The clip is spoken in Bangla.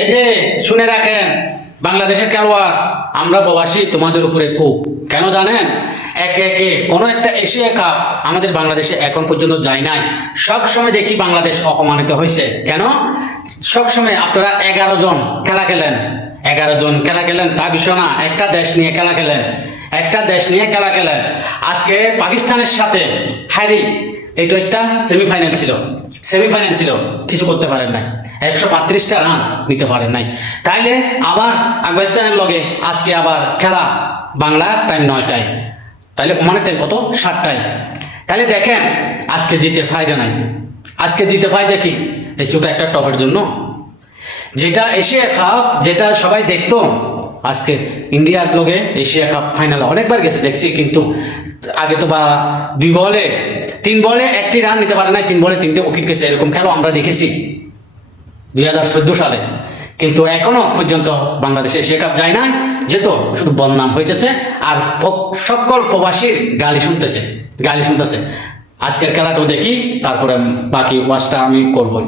এই যে শুনে রাখেন, বাংলাদেশের খেলোয়াড় আমরা প্রবাসী তোমাদের উপরে খুব কেন জানেন? একে একে কোনো একটা এশিয়া কাপ আমাদের বাংলাদেশে এখন পর্যন্ত যায় নাই। সব সময় দেখি বাংলাদেশ অপমানিত হয়েছে। কেন? সব সময় আপনারা 11 জন খেলা খেলেন, 11 জন খেলা খেলেন, তা বিষয় না, একটা দেশ নিয়ে খেলা খেলেন, একটা দেশ নিয়ে খেলা খেলেন। আজকে পাকিস্তানের সাথে হারি, এটা একটা সেমিফাইনাল ছিল, সেমিফাইনাল ছিল, কিছু করতে পারেন নাই, 135টা রান নিতে পারেন নাই। তাইলে আবার আফগানিস্তানের লগে আজকে আবার খেলা, বাংলার টাইম 9টায়, তাইলে ওমানের টাইম কত? 7টায়। তাহলে দেখেন আজকে জিতে ফায়দা নাই। আজকে জিতে ফায়দা কি? এই ছোট একটা টপের জন্য, যেটা এশিয়া কাপ, যেটা সবাই দেখতো। আজকে ইন্ডিয়ার লোকে এশিয়া কাপ ফাইনালে অনেকবার গেছে দেখছি, কিন্তু আগে তো বা 2 বলে 3 বলে 1টি রান নিতে পারে নাই, 3 বলে 3টে উইকেট গেছে, এরকম খেলা আমরা দেখেছি 2014 সালে। কিন্তু এখনো পর্যন্ত বাংলাদেশে এশিয়া কাপ যায় না, যেত শুধু বদনাম হইতেছে আর সকল প্রবাসীর গালি শুনতেছে, গালি শুনতেছে। আজকের খেলাটাও দেখি, তারপরে বাকি ওয়াচটা আমি করবই।